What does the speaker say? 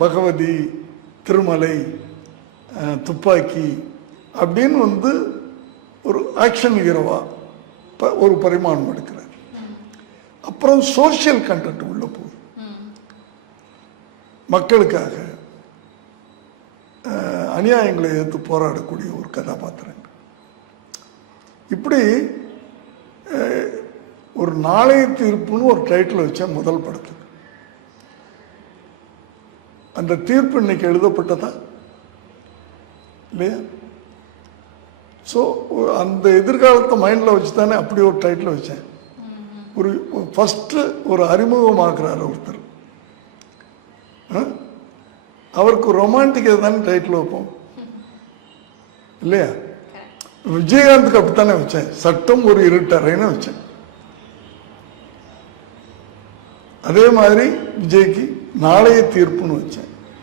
பகவதி, திருமலை, துப்பாக்கி அப்படின்னு ஒரு ஆக்ஷன் ஹீரோவா ஒரு பரிமாணம் எடுக்கிறார். அப்புறம் சோசியல் கண்டென்ட் உள்ள போகுது. மக்களுக்காக அநியாயங்களை எதிர்த்து போராடக்கூடிய ஒரு கதாபாத்திரங்கள். இப்படி ஒரு நாளைய தீர்ப்புன்னு ஒரு டைட்டில் வச்சேன் முதல் படத்துக்கு. அந்த தீர்ப்பு இன்னைக்கு எழுதப்பட்டதா இல்லையா? ஸோ அந்த எதிர்காலத்தை மைண்டில் வச்சு தானே அப்படி ஒரு டைட்டில் வச்சேன். ஒரு ஃபஸ்ட்டு ஒரு அறிமுகமாக்குறாரு ஒருத்தர், அவருக்கு ரொமான்டிக் தானே டைட்டில் வைப்போம் இல்லையா? விஜயகாந்துக்கு அப்படித்தானே வச்சேன், சட்டம் ஒரு இருட்டறைன்னு வச்சேன். அதே மாதிரி விஜய்க்கு நாளைய தீர்ப்புன்னு வச்சேன்.